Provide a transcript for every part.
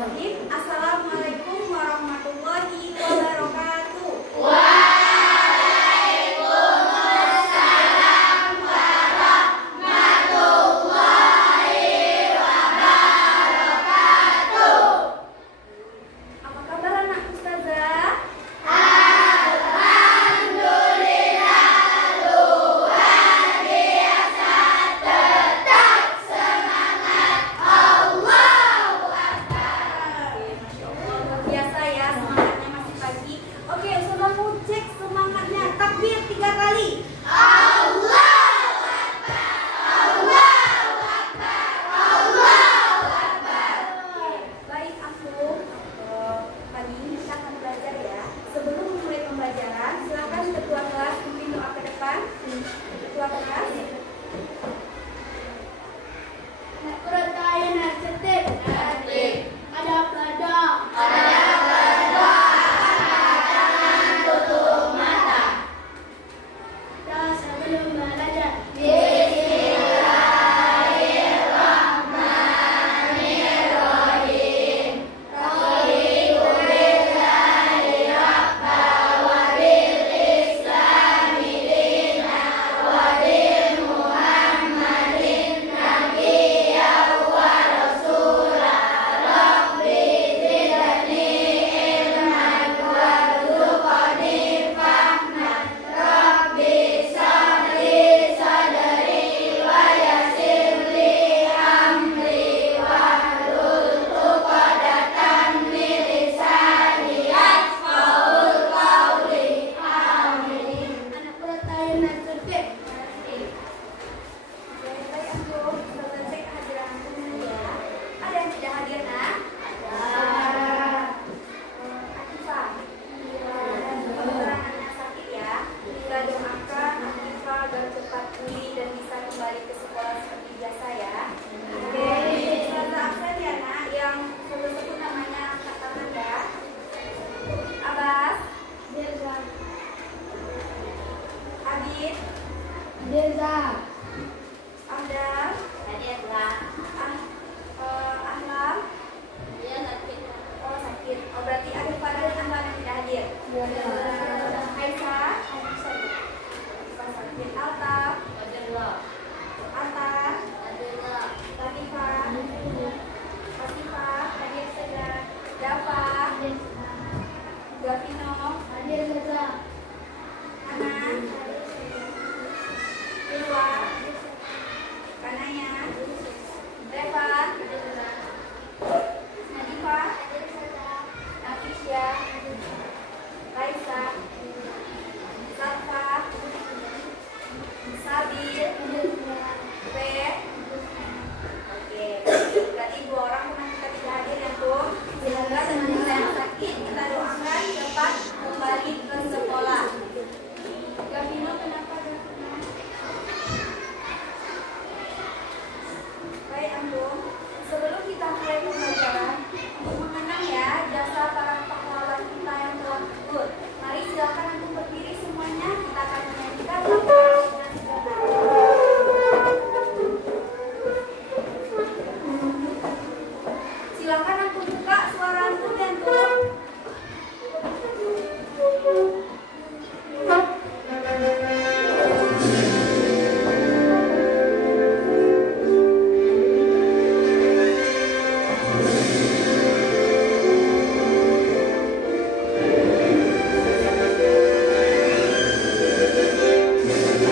Assalamualaikum warahmatullahi wabarakatuh. Waalaikumsalam warahmatullahi wabarakatuh. Apa kabar anak ustazah? Alhamdulillah, luar biasa, tetap semangat, Allahu Akbar. Masya Allah, luar biasa ya, semangatnya masih pagi. Oke, ustazah mau cek semangatnya. Takbir 3 kali. Allahu Akbar, Allahu Akbar, Allahu Akbar. Baik, aku pagi ini kita akan belajar ya. Sebelum memulai pembelajaran, silakan ketua kelas memimpin doa ke depan. Ketua kelas. Nak percaya nak cetek, ada pada, jangan tutup mata. Dan sebelum belajar, Bismillahirrahmanirrahim. Raditu billahi rabba wa bil islami dina wa bi Muhammadin nabiyya wa rasula. Rabbi zidni ilman warzuqni fahman. Rabbi shrah sadri wa yassir li amri wahlul 'uqdatam min lisani yafqahul qawli. Amin. Anak percaya nak cetek. Baik, aku ustazah cek kehadiran antum dulu ya. Ada yang tidak hadir, nak? Akifah. Anak sakit ya. Kita doakan Akifah agar cepat pulih dan bisa kembali ke sekolah seperti biasa ya. Oke, ustazah absen ya nak. Yang sebut namanya angkat tangan ya. Abbas, Abid, Amdal, Ahlam. Oh sakit. Oh berarti ada pada tambahan yang tidak hadir. Aisyah, sakit. Altaf, Atta, Latifah, Fatifah, Dafa, Gavino, Anan, Ilwa, Kanaya, Reva, Nadifah, Nafisya, Raisa, Safa, Sabil, Fer. Oke, berarti 2 orang pernah kita tidak hadir ya tuh. Semoga teman-teman yang sakit kita doakan cepat kembali ke sekolah. Gavino kenapa Gavino? Baik Antum, sebelum kita mulai pembelajaran, untuk mengenang ya jasa para pahlawan kita yang telah gugur. Mari silakan Antum berdiri semuanya, kita akan menyanyikan lagu nasional. Silakan Antum buka suara Antum ya Antum. Allahu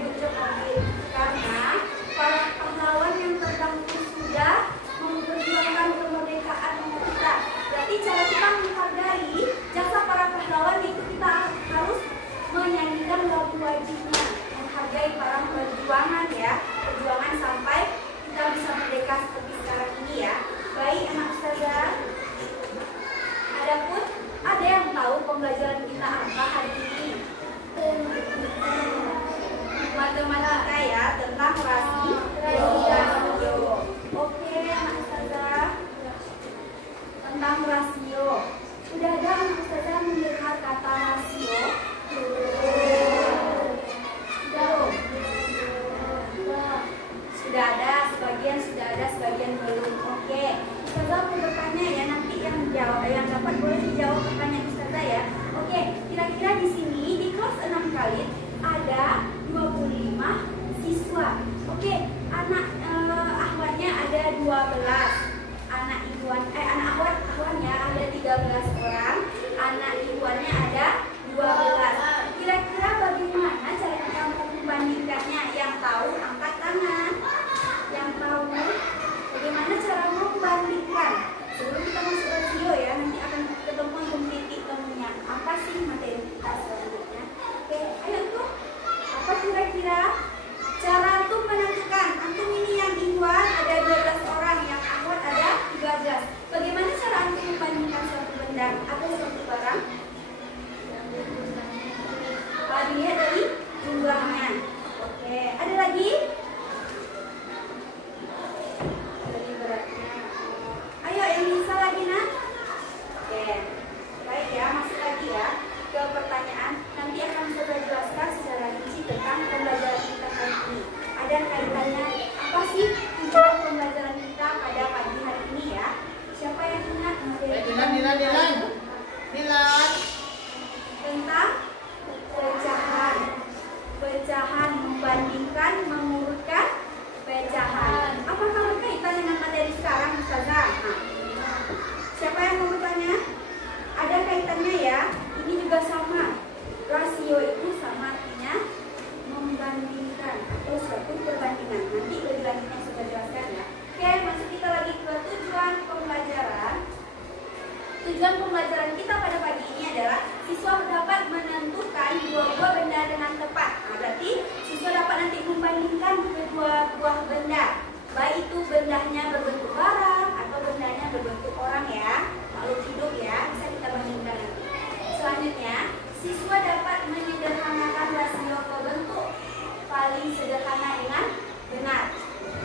good job Adil. Karena para pahlawan yang terdahulu sudah memperjuangkan kemerdekaan kita. Berarti cara kita menghargai jasa para pahlawan itu kita harus menyanyikan lagu wajibnya, menghargai para perjuangan ya, perjuangan sampai kita bisa merdeka seperti sekarang ini ya. Baik anak ustazah. Adapun ada yang tahu pembelajaran kita apa hari ini? Matematika ya, tentang rasio. Oke anak ustazah, tentang rasio. Sudah ada anak ustazah mendengar kata rasio? Sudah ada, sebagian belum. Oke, ustazah mau bertanya ya, nanti yang dapat boleh dijawab pertanyaan ustazah ya. Oke, kira-kira di sini di kelas 6 kali ada 25 siswa. Oke, anak ahwatnya ada 12. Anak ahwatnya ada 13 orang. Anak ikhwannya ada 12. Kira-kira bagaimana cara kita membandingkannya? Yang tahu angkat tangan. Yang tahu bagaimana cara membandingkan? Sebelum kita masuk rasio ya, nanti akan ketemu titik temunya. Apa sih materi kita selanjutnya? Oke, ayo tuh. Apa kira-kira cara untuk menentukan? Antum ini yang ikhwan ada 12 orang, yang ahwat ada 13. Bagaimana cara untuk membandingkan suatu benda atau suatu barang? Dilihat dari jumlahnya. Oke, ada lagi? Dari beratnya. Ayo yang bisa lagi nak? Oke, baik ya, masuk lagi ya ke pertanyaan. Nanti akan saya jelaskan secara rinci tentang pembelajaran kita hari ini. Ada kaitannya apa sih tujuan pembelajaran kita pada pagi hari ini ya? Siapa yang ingat? Dilan. Tentang pecahan, membandingkan, mengurutkan pecahan. Apakah berkaitan dengan materi sekarang, Ustazah? Siapa yang mau bertanya? Ada kaitannya ya. Ini juga sama. Rasio itu sama artinya membandingkan atau suatu perbandingan. Nanti lebih lanjutnya saya jelaskan ya. Oke, masuk kita lagi ke tujuan pembelajaran. Tujuan pembelajaran kita pada pagi ini adalah siswa dapat menentukan dua buah benda dengan tepat. Nah, berarti siswa dapat nanti membandingkan kedua buah benda, baik itu bendanya berbentuk barang atau bendanya berbentuk orang ya, makhluk hidup ya, bisa kita bandingkan nanti. Selanjutnya, siswa dapat menyederhanakan rasio ke bentuk paling sederhana dengan benar.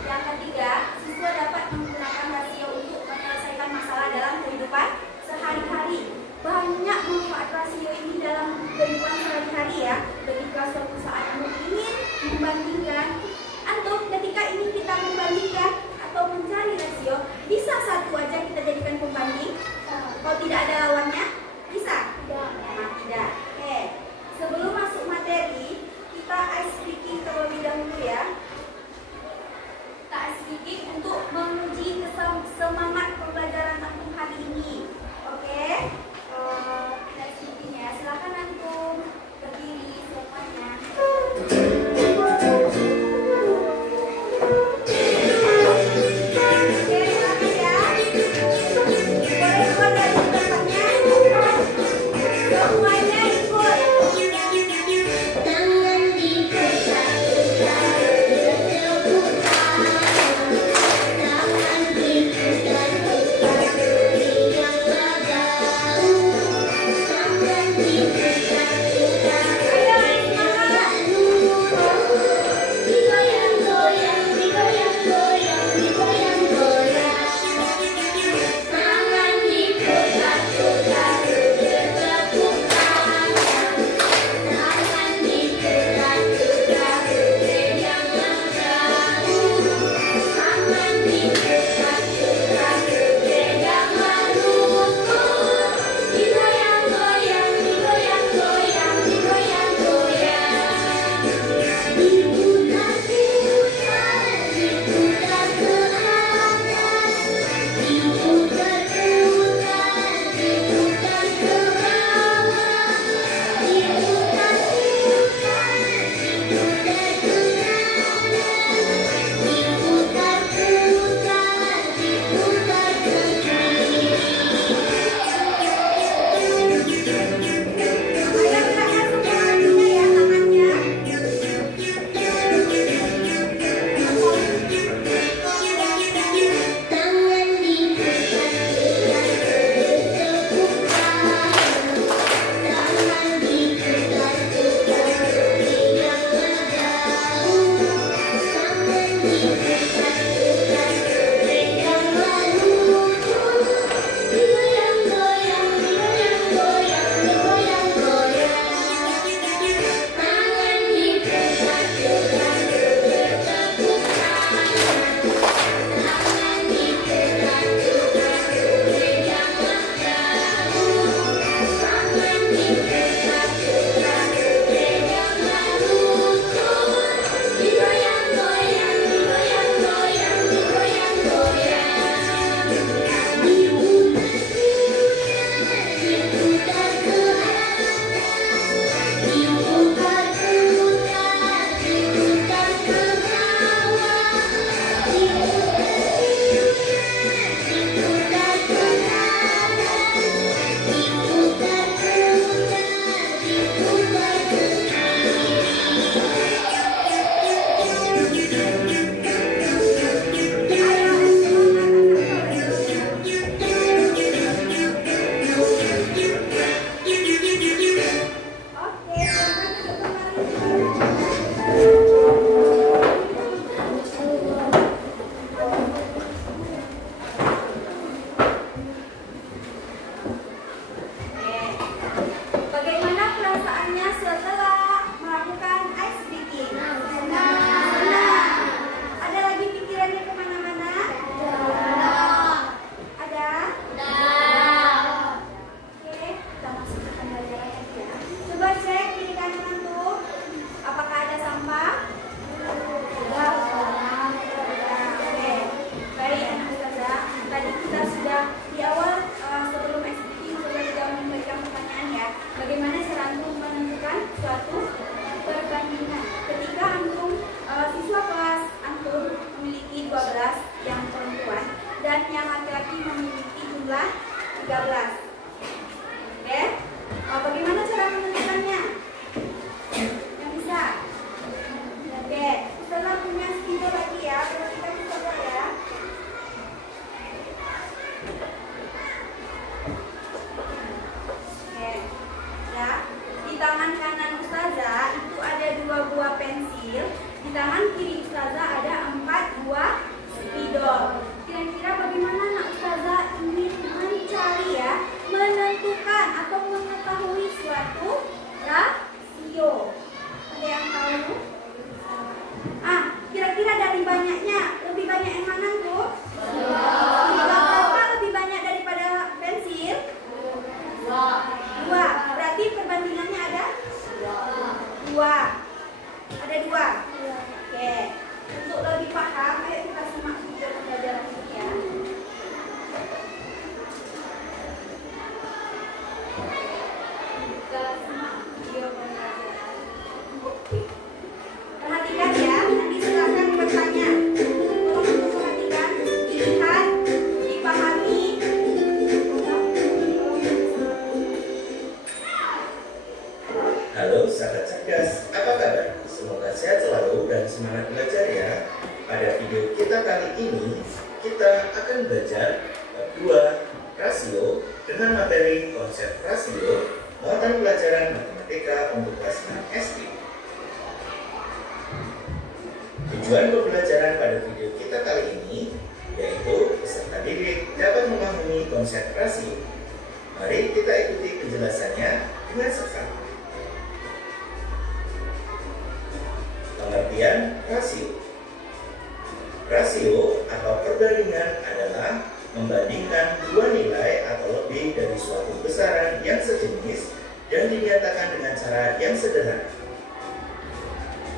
Yang ketiga, siswa dapat menggunakan rasio untuk menyelesaikan masalah dalam kehidupan sehari-hari. Banyak manfaat rasio ini dalam kehidupan sehari-hari ya. Ketika suatu saat ingin membandingkan, atau ketika ingin kita membandingkan atau mencari rasio, bisa satu aja kita jadikan pembanding. Kalau tidak ada lawannya, bisa? Tidak. Oke. Sebelum masuk materi, kita ice breaking terlebih dahulu ya. Kira-kira dari banyaknya, lebih banyak yang mana tuh? Berapa lebih banyak daripada pensil? 2. Berarti perbandingannya ada? 2. Ada 2. Oke. Untuk lebih paham, ayo kita simak video pembelajaran ini ya. Kita simak video pembelajaran. Perhatikan ya, nanti silakan bertanya. Tolong perhatikan, dilihat, dipahami. Halo sahabat cerdas, apa kabar? Semoga sehat selalu dan semangat belajar ya. Pada video kita kali ini, kita akan belajar bab 2 rasio dengan materi konsep rasio muatan pelajaran matematika untuk kelas 6 SD. Tujuan pembelajaran pada video kita kali ini yaitu peserta didik dapat memahami konsep rasio. Mari kita ikuti penjelasannya dengan seksama. Pengertian rasio. Rasio atau perbandingan adalah membandingkan dua nilai atau lebih dari suatu besaran yang sejenis dan dinyatakan dengan cara yang sederhana.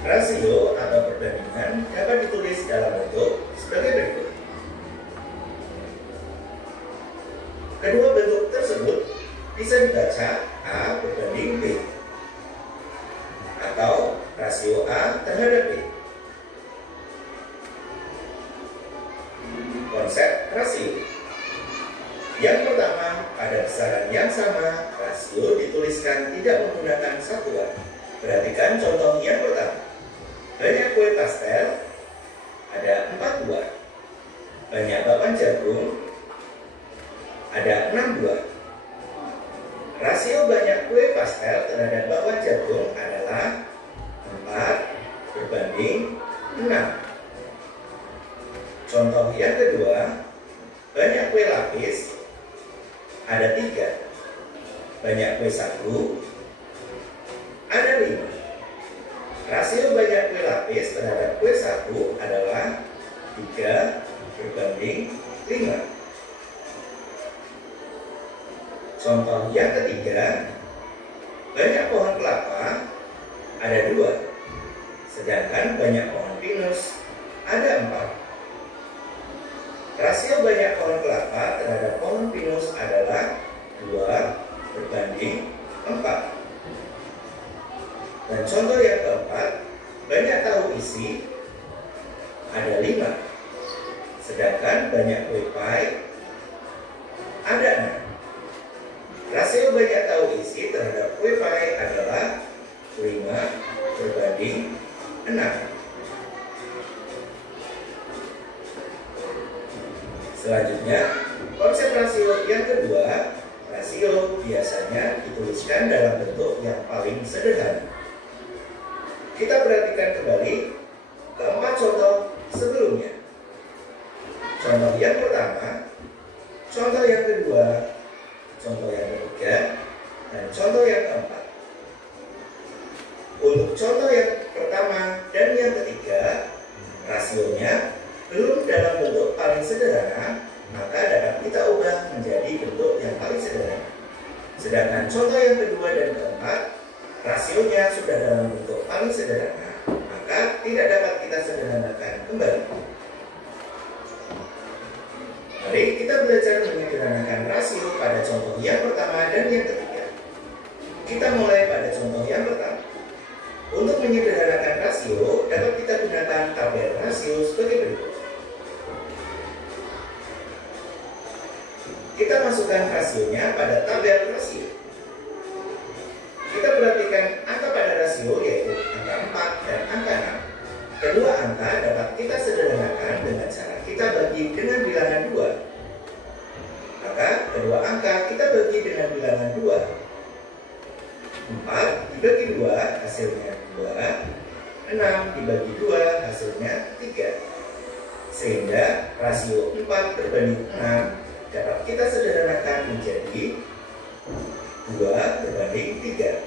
Rasio atau perbandingan dapat ditulis dalam bentuk sebagai berikut. Kedua bentuk tersebut bisa dibaca A berbanding B atau rasio A terhadap B. Konsep rasio. Yang pertama, pada besaran yang sama, rasio dituliskan tidak menggunakan satuan. Perhatikan contoh yang pertama. Banyak kue pastel, ada 4 buah. Banyak bakwan jagung, ada 6 buah. Rasio banyak kue pastel terhadap bakwan jagung adalah 4 berbanding 6. Contoh yang kedua, banyak kue lapis, ada 3. Banyak kue sagu, ada 5. Rasio banyak kue lapis terhadap kue sagu adalah 3 berbanding 5. Contoh yang ketiga, banyak pohon kelapa, ada 2. Sedangkan banyak pohon pinus, ada 4. Rasio banyak pohon kelapa terhadap pohon pinus adalah 2 berbanding 4. Dan contoh yang keempat, banyak tahu isi, ada 5. Sedangkan banyak kue pie, ada 6. Rasio banyak tahu isi terhadap kue pie adalah 5 berbanding 6. Selanjutnya, konsep rasio yang kedua, rasio biasanya dituliskan dalam bentuk yang paling sederhana. Kita perhatikan kembali keempat contoh sebelumnya. Contoh yang pertama, contoh yang kedua, contoh yang ketiga, dan contoh yang keempat. Untuk contoh yang pertama dan yang ketiga, rasionya belum dalam bentuk paling sederhana, maka dapat kita ubah menjadi bentuk yang paling sederhana. Sedangkan contoh yang kedua dan keempat, rasionya sudah dalam bentuk paling sederhana, maka tidak dapat kita sederhanakan kembali. Mari kita belajar menyederhanakan rasio pada contoh yang pertama dan yang ketiga. Kita mulai pada contoh yang pertama. Untuk menyederhanakan rasio, dapat kita gunakan tabel rasio sebagai berikut. Kita masukkan rasionya pada tabel rasio. Kita perhatikan angka pada rasio yaitu angka 4 dan angka 6. Kedua angka dapat kita sederhanakan dengan cara kita bagi dengan bilangan 2. Maka kedua angka kita bagi dengan bilangan 2. 4 dibagi 2 hasilnya 2. 6 dibagi 2 hasilnya 3. Sehingga rasio 4 berbanding 6 dapat kita sederhanakan menjadi 2 berbanding 3.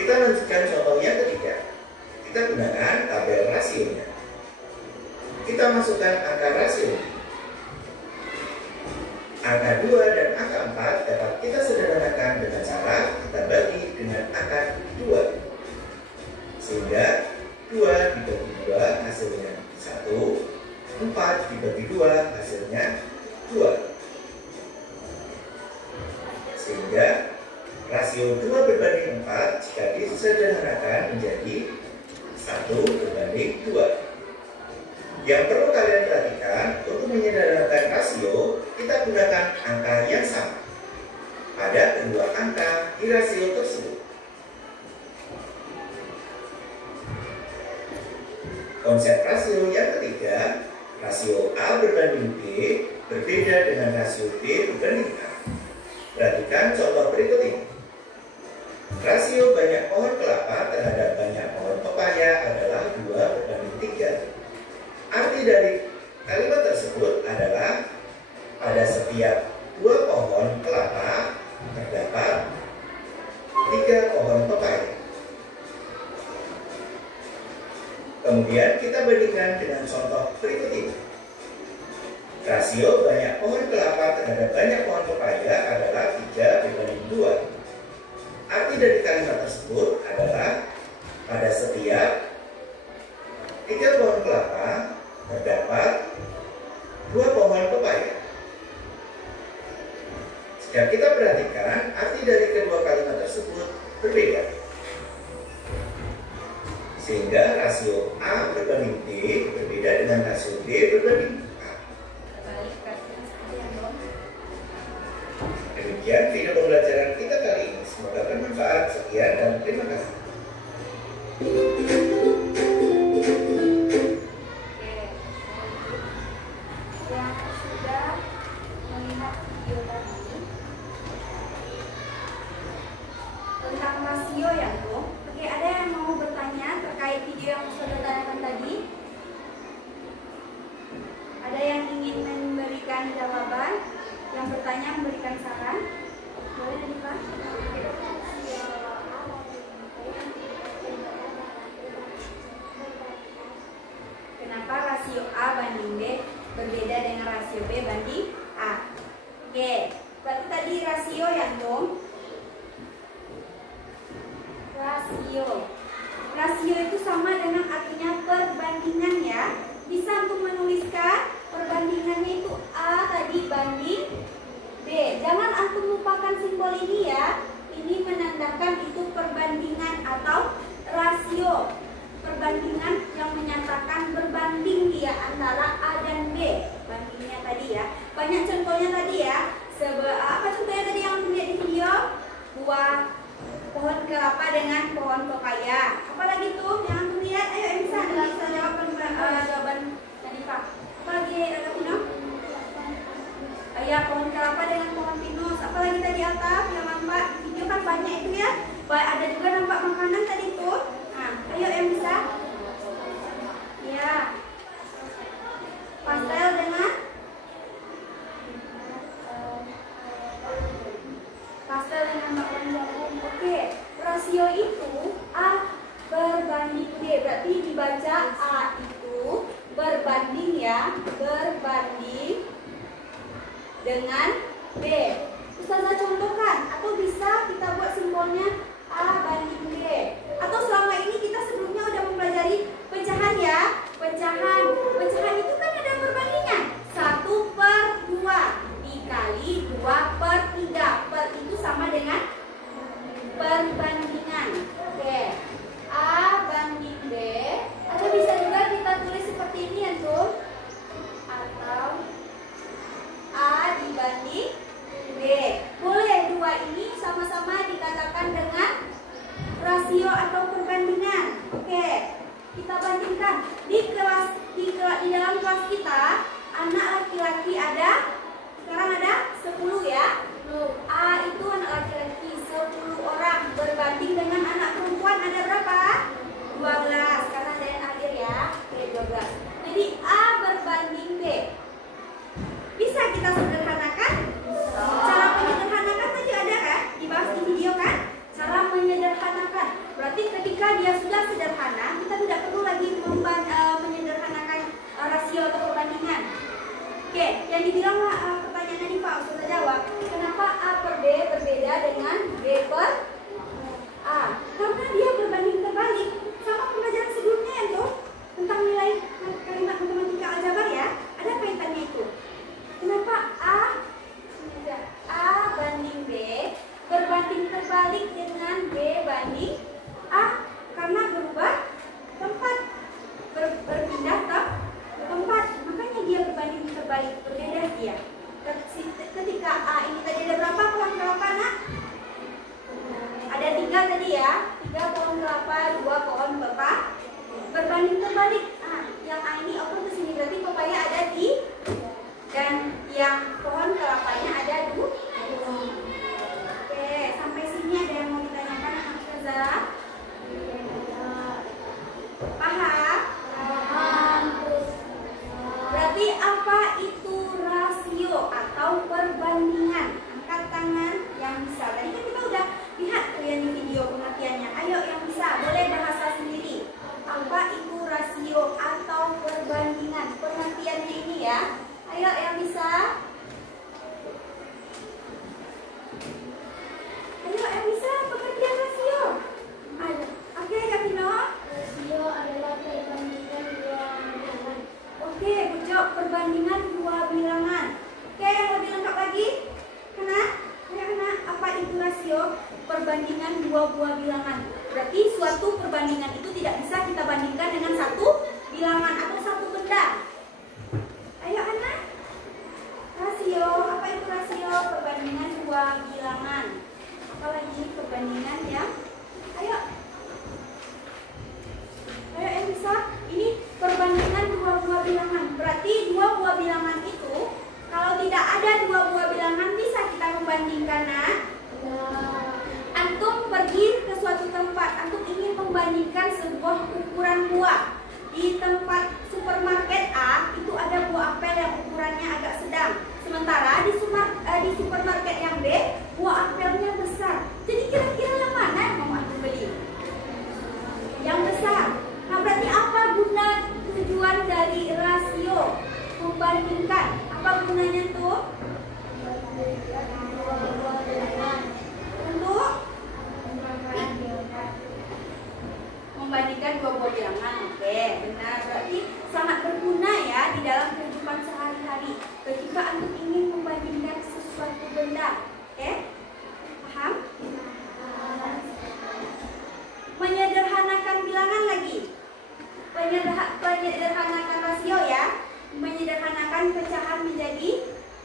Kita lanjutkan contoh yang ketiga. Kita gunakan tabel rasionya. Kita masukkan angka rasio. Angka 2 dan angka 4 dapat kita sederhanakan dengan cara kita bagi dengan angka 2. Sehingga 2 dibagi 2 hasilnya 1, 4 dibagi 2 hasilnya 2. Sehingga rasio 2 berbanding 4 jika disederhanakan menjadi 1 berbanding 2. Yang perlu kalian perhatikan, untuk menyederhanakan rasio, kita gunakan angka yang sama pada kedua angka di rasio tersebut. Konsep rasio yang ketiga, rasio A berbanding B berbeda dengan rasio B berbanding A. Perhatikan contoh berikut ini. Rasio banyak pohon kelapa terhadap banyak pohon pepaya adalah 2 berbanding 3. Arti dari kalimat tersebut adalah pada setiap 2 pohon kelapa terdapat 3 pohon pepaya. Kemudian kita bandingkan dengan contoh berikut ini. Rasio banyak pohon kelapa terhadap banyak pohon pepaya adalah 3 berbanding 2. Arti dari kalimat tersebut adalah pada setiap 3 pohon kelapa terdapat 2 pohon pepaya. Jika kita perhatikan, arti dari kedua kalimat tersebut berbeda. Sehingga rasio A berbanding B berbeda dengan rasio B berbanding A. Demikian video pembelajaran kita kali ini. Semoga bermanfaat. Sekian dan terima kasih. Yang sudah melihat video tadi tentang rasio ya, Bu. Oke, ada yang mau bertanya terkait video yang sudah tanyakan tadi? Ada yang ingin memberikan jawaban? Yang bertanya memberikan saran? Boleh, Nadifa? Kenapa rasio A banding B berbeda dengan rasio B banding A? Oke, berarti tadi rasio ya, Tom? Rasio itu sama dengan artinya perbandingan ya. Bisa untuk menuliskan perbandingannya itu A tadi banding B. Jangan antum lupakan simbol ini ya. Ini menandakan itu perbandingan atau rasio. Perbandingan yang menyatakan berbanding dia antara A dan B. Bandingnya tadi ya. Banyak contohnya tadi ya. Apa contohnya tadi yang lihat di video? Buah pohon kelapa dengan pohon pepaya. Apalagi tuh yang antum lihat? Ayo yang bisa jawab jawaban Nadifa. Apalagi ada Pino? Ya, pohon kelapa dengan pohon pinus. Apalagi tadi Alta yang nampak video kan banyak itu ya. Ada juga nampak makanan tadi tuh. Nah, ayo yang bisa? Ya. Pastel dengan bakwan jagung. Oke, rasio itu A berbanding B. Berarti dibaca A itu berbanding ya, berbanding dengan B. Ustazah contohkan atau bisa kita buat simbolnya A banding B. Atau selama ini kita sebelumnya udah mempelajari pecahan ya. Pecahan itu kan ada perbandingan 1/2 dikali 2/3. Per itu sama dengan perbandingan. Oke, A banding B. Atau bisa juga kita tulis seperti ini ya tuh. Atau A dibanding B. Boleh dua ini sama-sama dikatakan dengan rasio atau perbandingan. Oke, kita bandingkan di dalam kelas kita anak laki-laki sekarang ada 10 ya. A itu anak laki-laki 10 orang berbanding dengan anak perempuan ada berapa? 12 karena ada yang akhir ya. Oke, 12. Jadi A berbanding B. Bisa kita sederhanakan? Cara menyederhanakan tadi ada kan? Dibahas di video kan? Cara menyederhanakan. berbanding terbalik. Nah, yang ini open ke sini berarti pepaya ada di, dan yang pohon kelapanya ada di. Oke, sampai sini ada yang mau ditanyakan anak Ustazah? Paham? Berarti apa itu rasio atau perbandingan? Angkat tangan yang bisa. Tadi kan kita udah lihat tuh ya di video pengertiannya. Ayo yang bisa, boleh bahasa sendiri. Apa itu rasio atau perbandingan? Pengertiannya ini ya. Ayo yang bisa. Ayo yang bisa pengertian rasio. Ayo. Oke, Kak Vino. Rasio adalah perbandingan dua bilangan. Oke, good job. Perbandingan dua bilangan. Oke, yang lebih lengkap lagi? Kena? Ya, kena. Apa itu rasio? Perbandingan dua buah bilangan. Berarti suatu perbandingan itu tidak bisa kita bandingkan dengan satu bilangan atau satu benda. Ayo anak. Rasio. Apa itu rasio? Perbandingan dua bilangan. Apalagi perbandingan ya? Ayo. Ayo yang bisa. Ini perbandingan dua buah bilangan. Berarti dua buah bilangan itu kalau tidak ada dua buah bilangan bisa kita membandingkan, nak? Antum pergi ke suatu tempat, antum ingin membandingkan sebuah ukuran buah. Di tempat supermarket A itu ada buah apel yang ukurannya agak sedang. Sementara di supermarket yang B buah apelnya besar. Jadi kira-kira yang mana yang mau antum beli? Yang besar. Nah, berarti apa guna tujuan dari rasio? Membandingkan. Apa gunanya tuh? Untuk membandingkan dua buah bilangan. Oke, benar. Berarti sangat berguna ya di dalam kehidupan sehari-hari. Ketika antum ingin membandingkan sesuatu benda. Oke? Paham? Menyederhanakan bilangan lagi. Menyederhanakan rasio ya. Menyederhanakan pecahan menjadi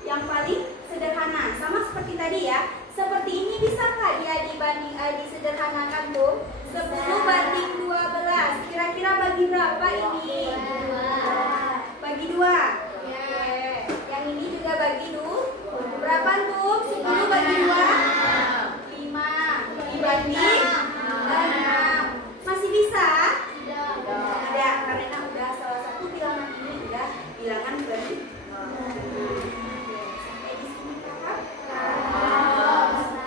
yang paling sederhana. Sama seperti tadi ya. Seperti ini bisa nggak dia disederhanakan tuh? 10 banding 12. Kira-kira bagi berapa ini? Bagi 2. Yang ini juga bagi 2. Berapa tuh? 10 bagi 2? 5. Dibanding 6. Masih bisa? Tidak, karena udah salah satu bilangan ini udah bilangan bagi. Sampai di sini paham?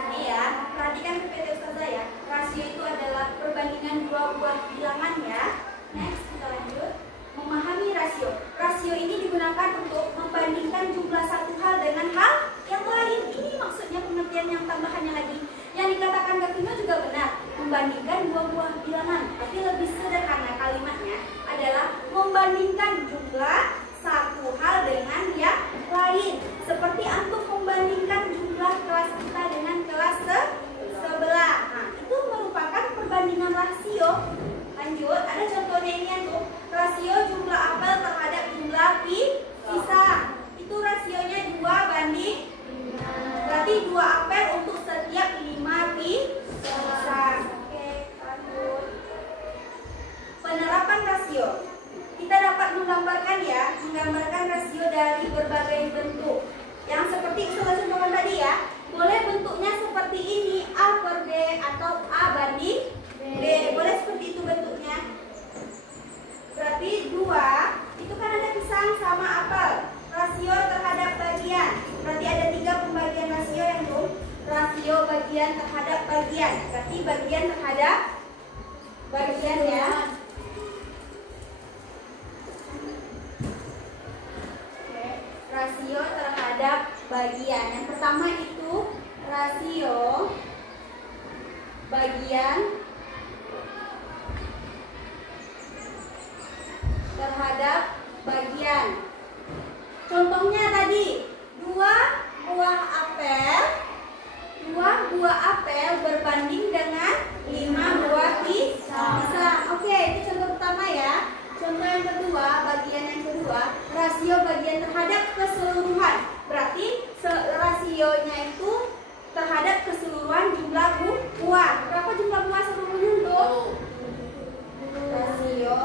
Ini ya, perhatikan PPT Ustazah ya. Rasio itu adalah perbandingan dua buah bilangan ya. Next, kita lanjut. Memahami rasio. Rasio ini digunakan untuk membandingkan jumlah satu hal dengan hal yang lain. Ini maksudnya pengertian yang tambahannya lagi. Yang dikatakan Kak Vino juga benar. Membandingkan dua buah bilangan. Tapi lebih sederhana kalimatnya adalah membandingkan jumlah satu hal dengan yang lain. Seperti antum membandingkan jumlah kelas kita dengan kelas sebelah. Nah, itu merupakan perbandingan rasio. Lanjut, ada contohnya ini tuh. Rasio jumlah apel terhadap jumlah pisang. Itu rasionya 2 banding. Berarti 2 apel untuk setiap 5 pisang. Oke, lanjut. Penerapan rasio. Kita dapat menggambarkan rasio dari berbagai bentuk. Yang seperti Ustazah contohkan tadi ya. Boleh bentuknya seperti ini, A per B atau A banding B. Boleh seperti itu bentuknya. Berarti 2, itu kan ada pisang sama apel. Rasio terhadap bagian. Berarti ada 3 pembagian rasio yang tuh. Rasio bagian terhadap bagian. Berarti bagian terhadap bagian ya. Rasio terhadap bagian. Yang pertama itu rasio bagian terhadap bagian. Contohnya tadi 2 buah apel berbanding dengan 5 buah pisang. Oke, itu contoh pertama ya. Contoh yang kedua, bagian yang kedua, rasio bagian terhadap keseluruhan. Berarti rasionya itu terhadap keseluruhan jumlah buah. Berapa jumlah buah seluruhnya tuh? Rasio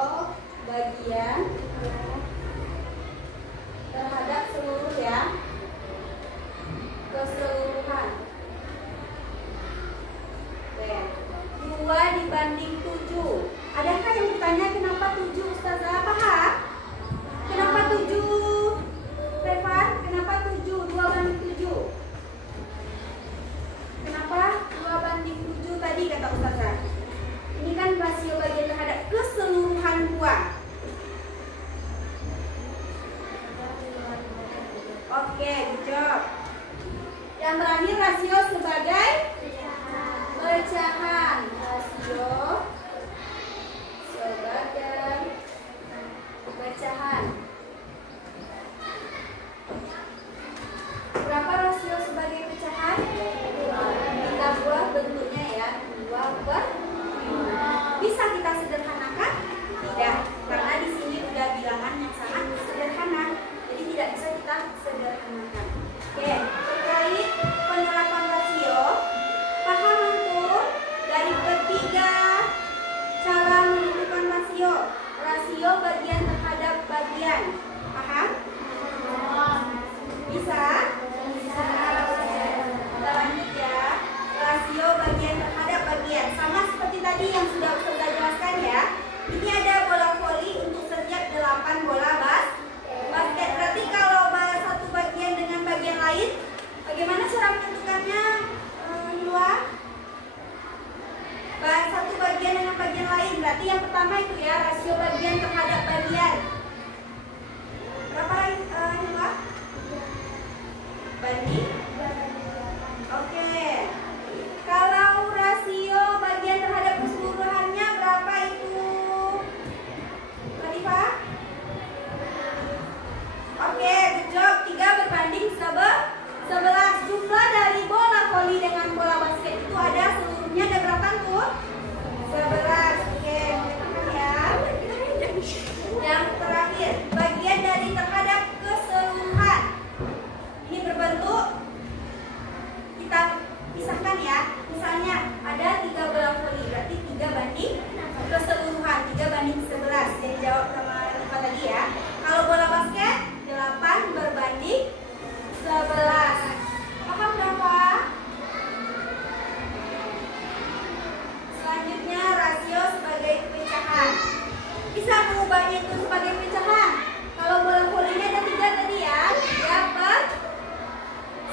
2-nya itu sebagai pecahan. Kalau bola volinya ada 3 tadi ya. Ya per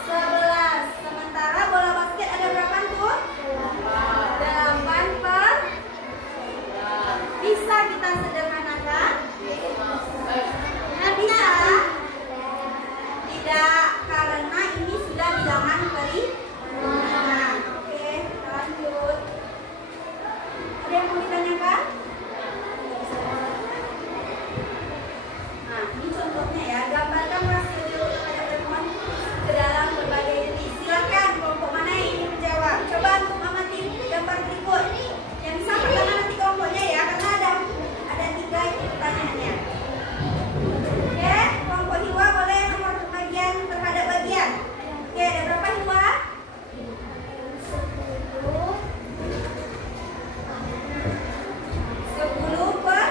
11. Sementara bola basket ada berapa tuh? 8 per. Bisa kita sederhanakan? Bisa? Tidak, karena ini sudah bilangan perhitungan. Oke, kita lanjut. Ada yang mau ditanyakan? Nah, ini contohnya ya. Gambarkan rasio jeruk terhadap lemon ke dalam berbagai jenis. Silakan kelompok mana yang ingin menjawab. Coba untuk amati gambar berikut. Yang bisa pertama nanti kelompoknya ya, karena ada 3 pertanyaannya. Oke, kelompok Hiwa boleh nomor bagian terhadap bagian. Oke, ada berapa Hiwa? 10 per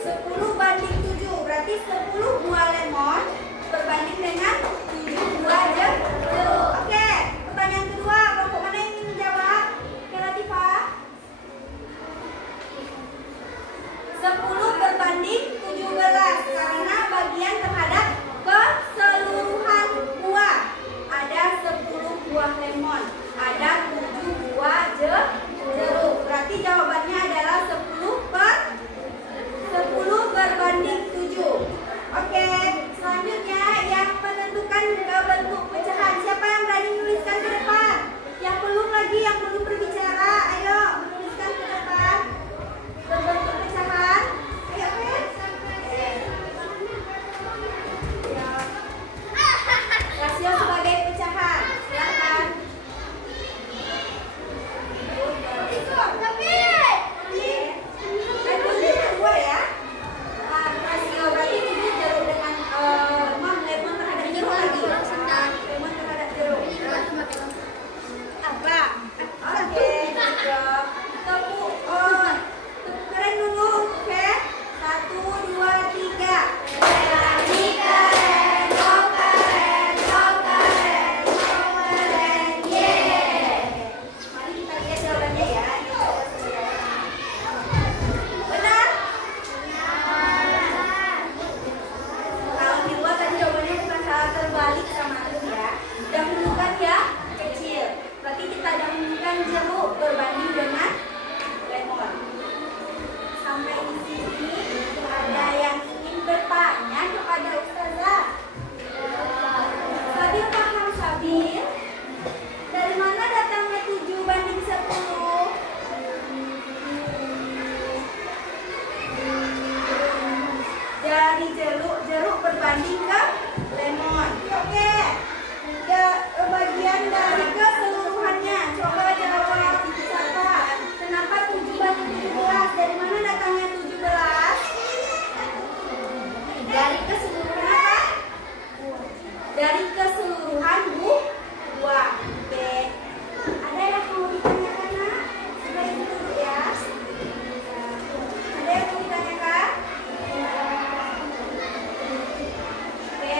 10 banding 7. Berarti 10 buah lemon berbanding dengan 7 buah jeruk. Oke, pertanyaan kedua, kelompok mana yang ingin menjawab? Oke, Latifah. 10 berbanding 17 karena bagian terhadap keseluruhan buah. Ada 10 buah lemon, ada 7 buah jeruk. Berarti jawabannya adalah 10 per 10 berbanding 7. Oke, selanjutnya yang menentukan bentuk pecahan. Siapa yang berani menuliskan ke depan? Yang belum lagi, yang belum berbicara, ayo menuliskan ke depan. Berbentuk pecahan. Ayo, rasio sebagai pecahan. Silakan. Dua ya. Rasio berarti 7 jeruk dengan lemon terhadap jeruk lagi. Lemon terhadap jeruk. Apa? Oke, tepuk keren dulu. Oke, 1, 2, 3. Keren, keren, oh keren, oh keren, oh keren, yeay. Mari kita lihat jawabannya ya. Benar? Kalau di luar tadi jawabannya bukan salah, terbalik sama aku ya. Dahulukan ya kecil. Berarti kita dahulukan jeruk berbanding dengan lemon. Sampai di sini ada yang ingin bertanya kepada Ustazah. Sabil paham Sabil? Dari mana datangnya 7 banding 10? Dari jeruk berbanding ke lemon. Oke. Bagian dari keseluruhannya. Coba jawab. Siapa? Kenapa 7 banding 17? Dari mana datangnya 17? Dari keseluruhan apa? Dari keseluruhan buah. Oke. Ada yang mau ditanyakan? Nak? Supaya dulu ya. Ada yang mau ditanyakan? Oke,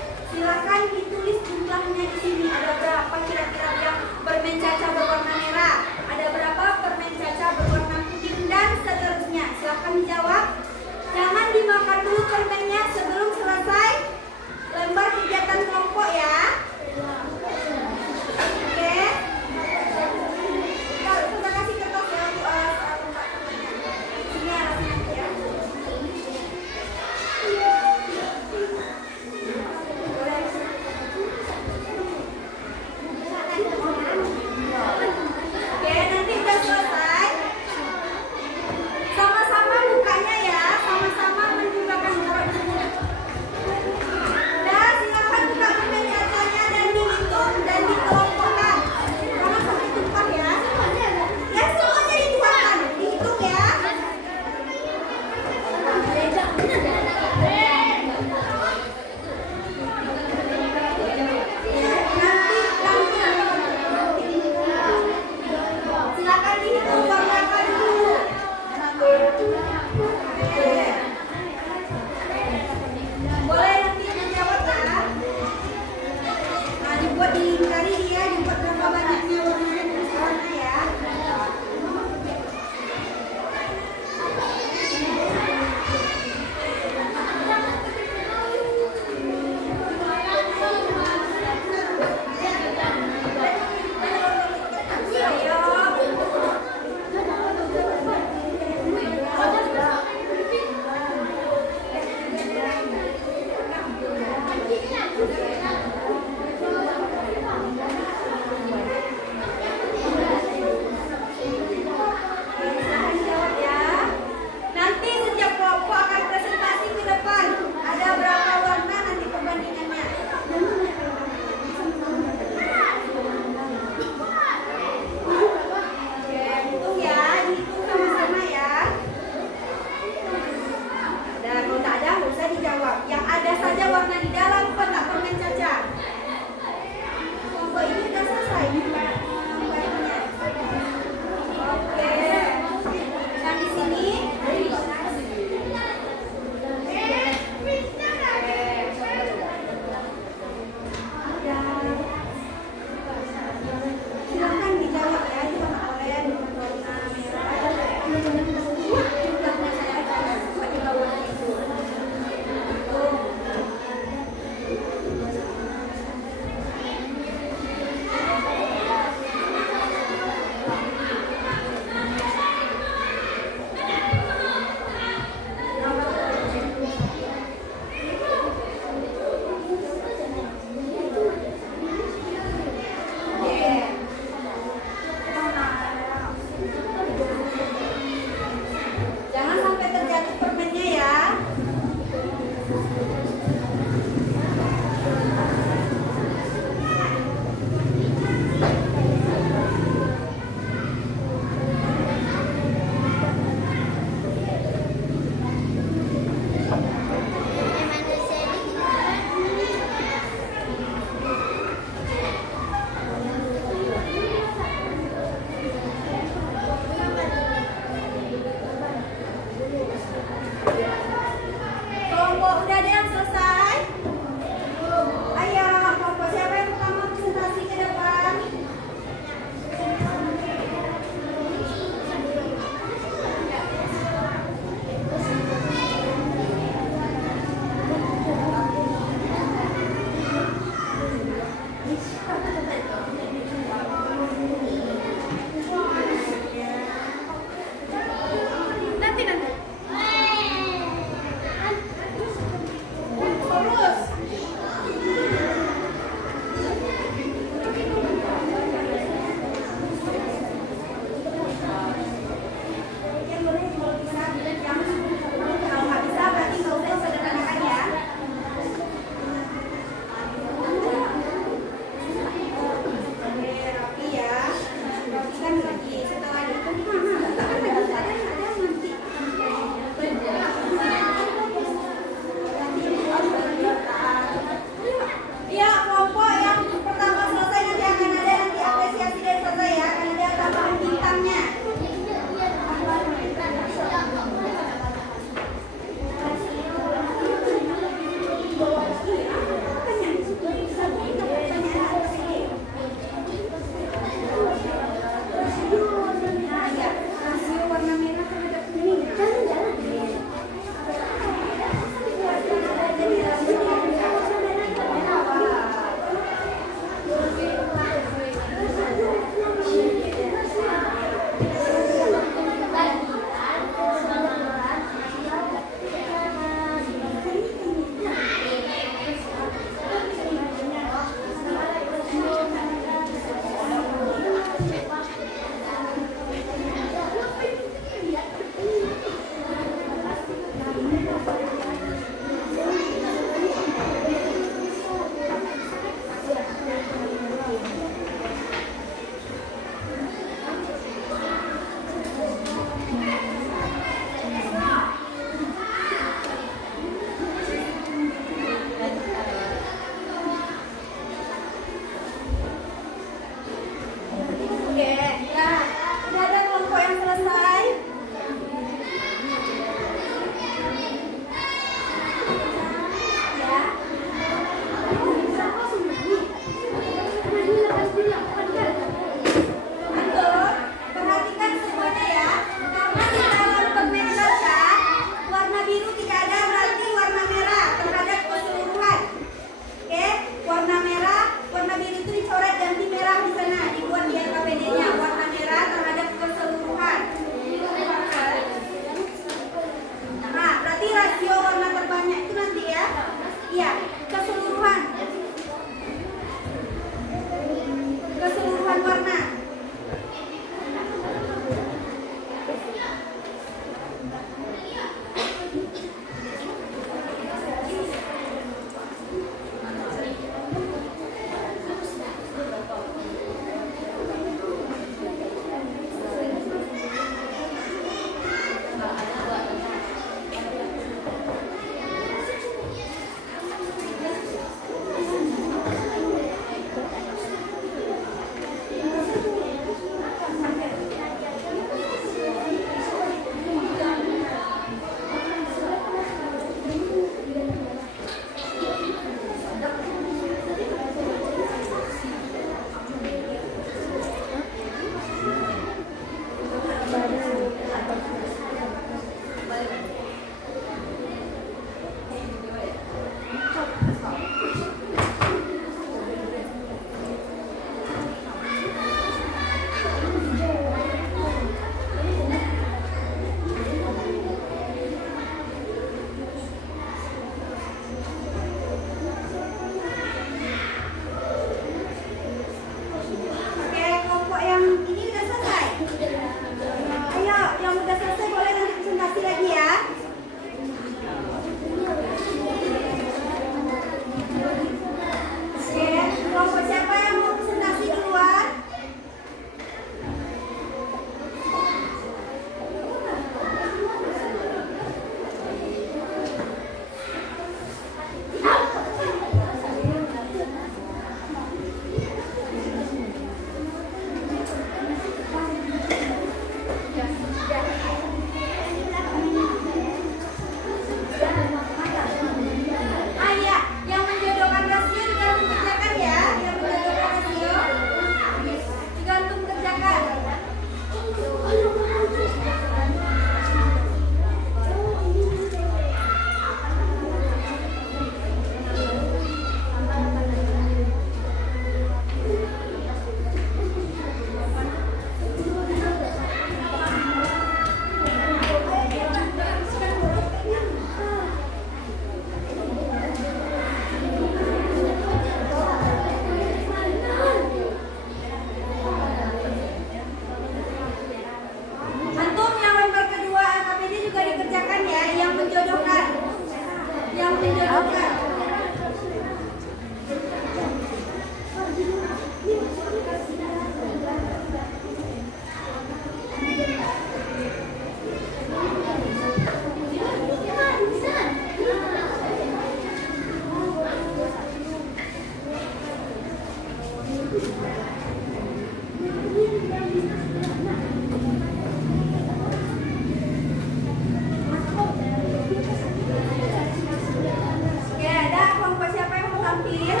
kecil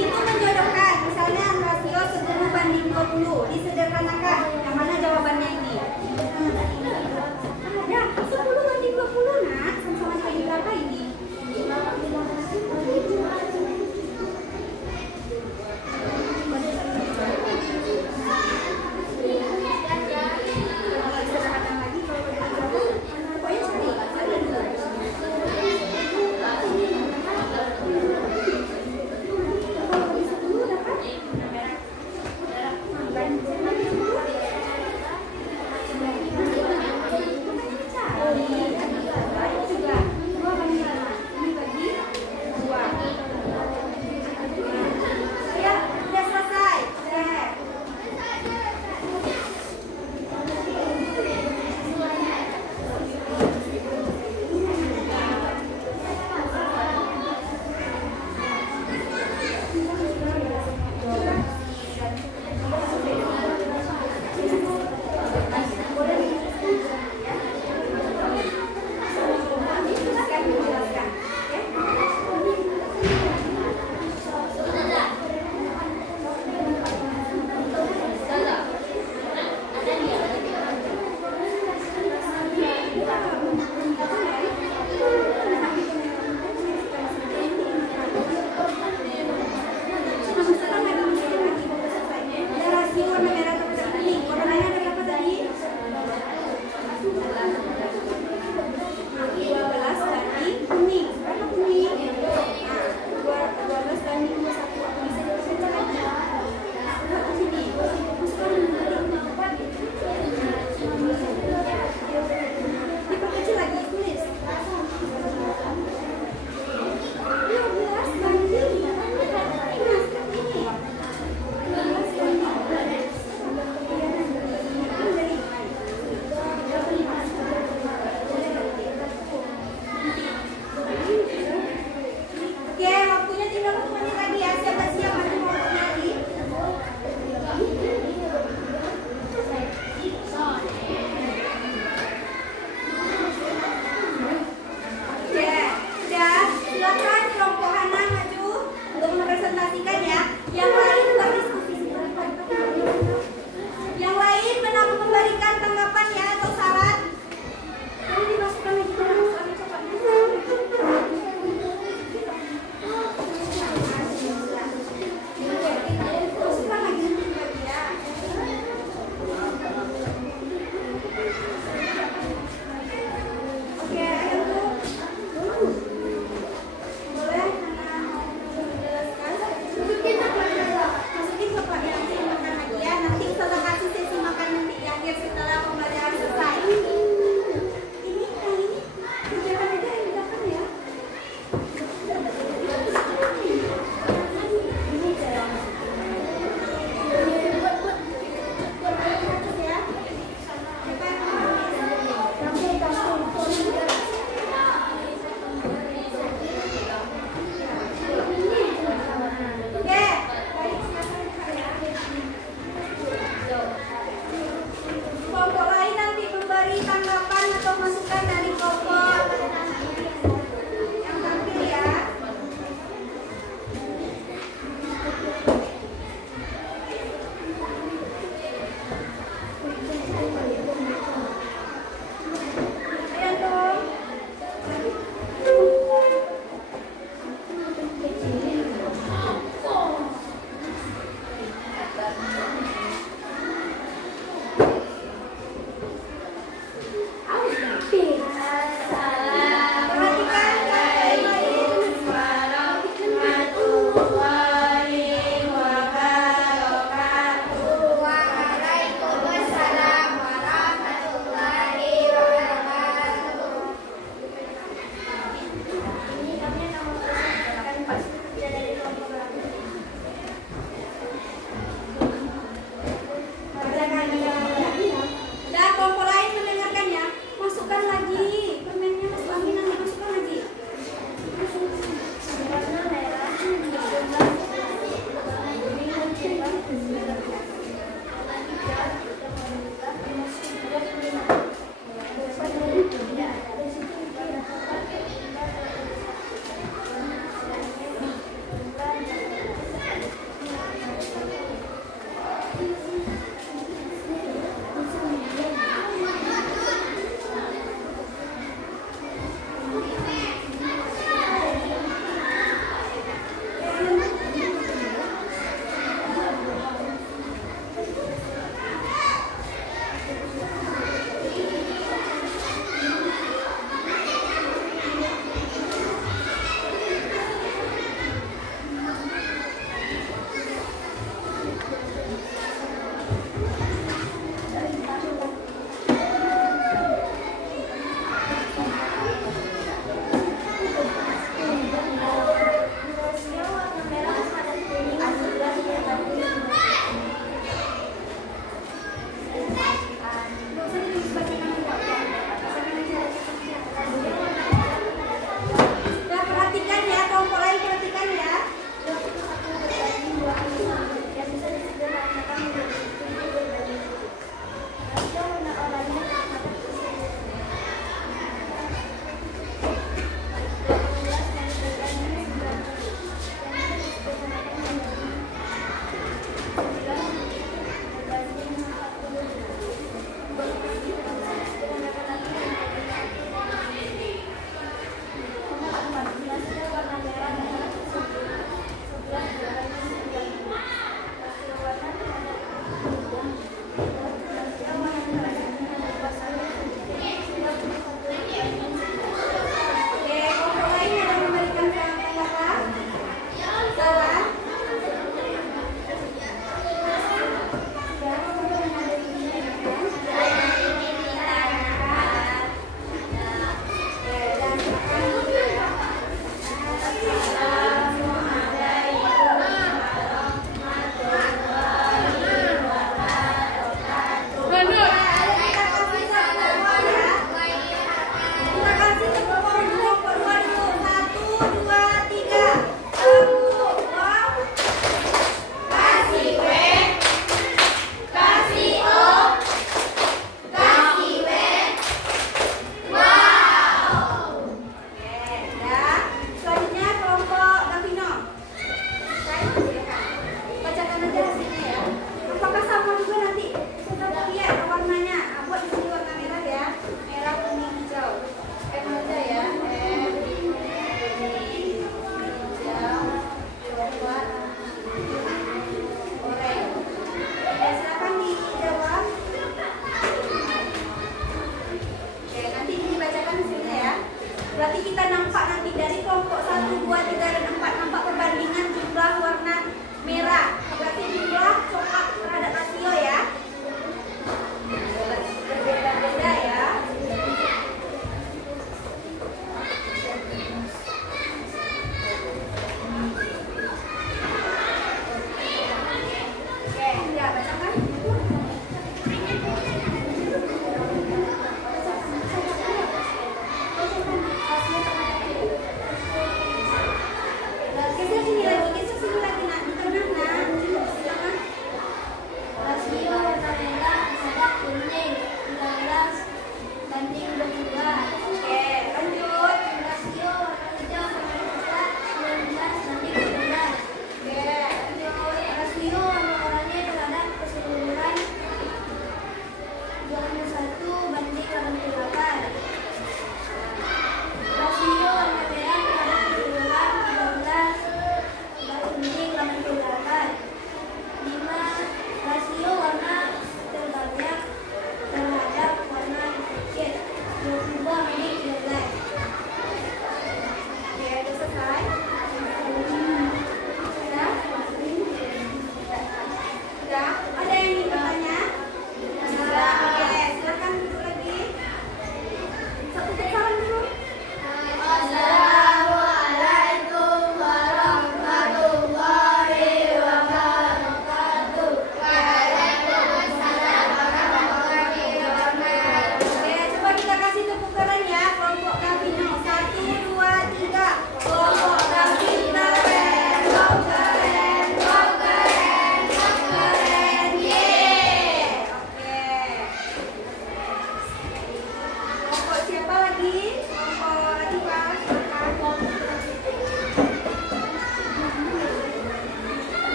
itu menjodohkan, misalnya rasio 10:20, disederhanakan. Yang mana jawabannya ini? Ada 10:20 nak, sama-sama jadi berapa ini? Sederhana lagi kalau jadi berapa? Pokoknya cari dulu.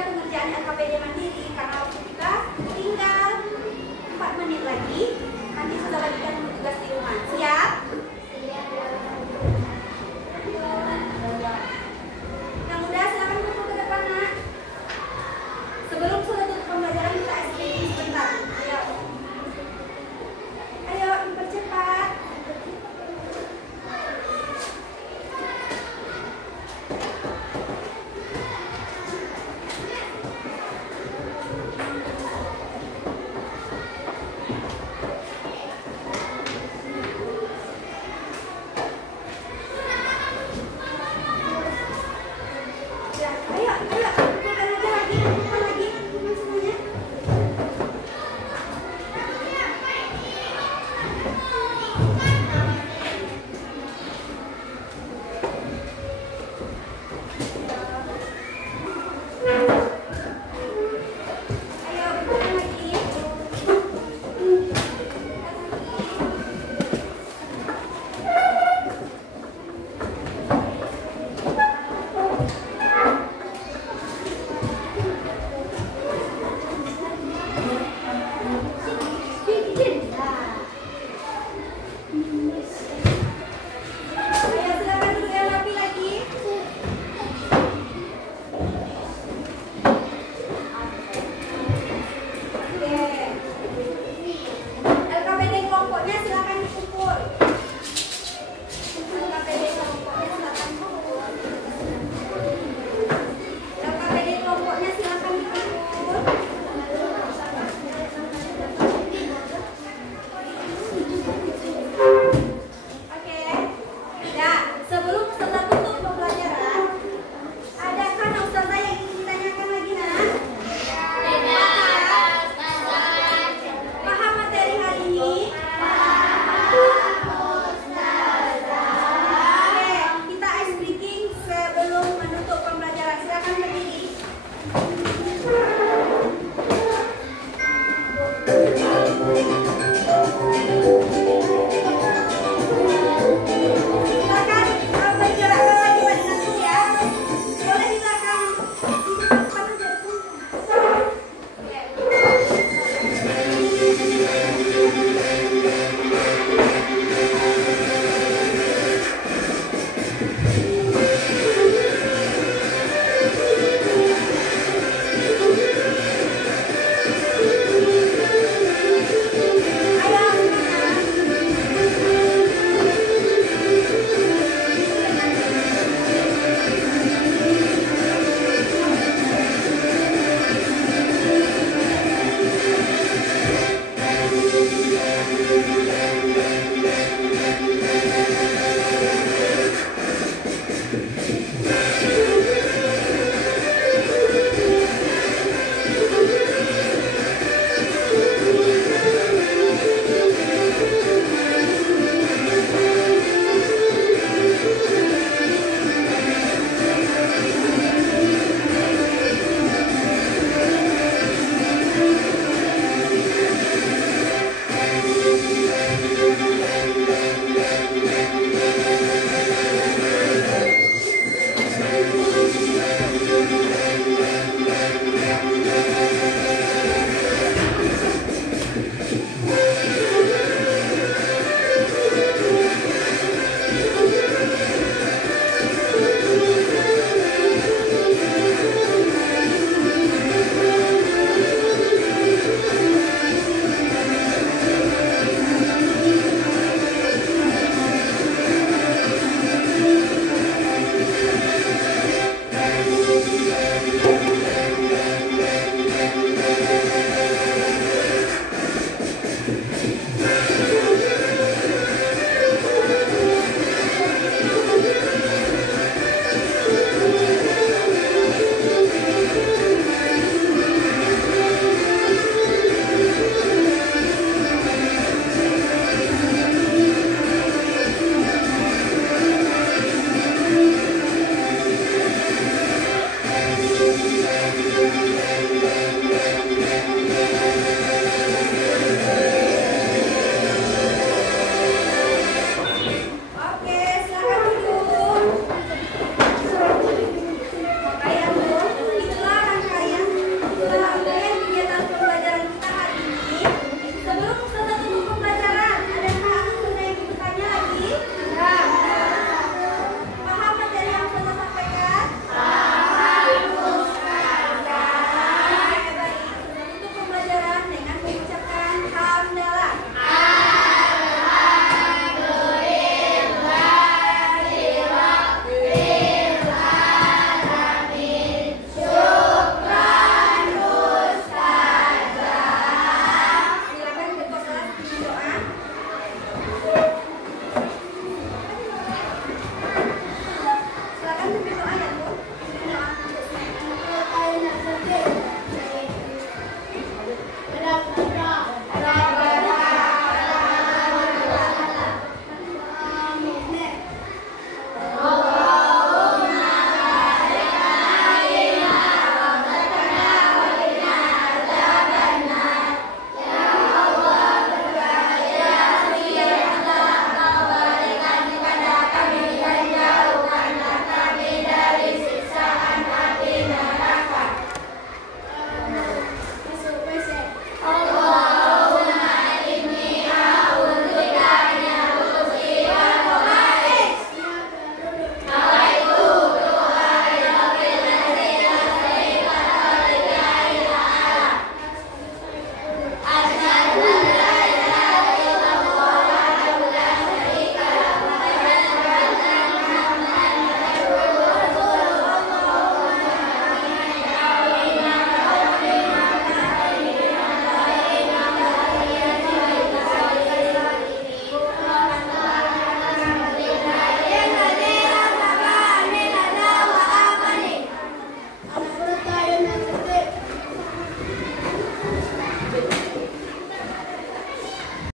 lanjutkan pengerjaan LKPD mandiri karena waktu kita tinggal 4 menit lagi. Nanti sudah lanjutkan tugas di rumah. Siap?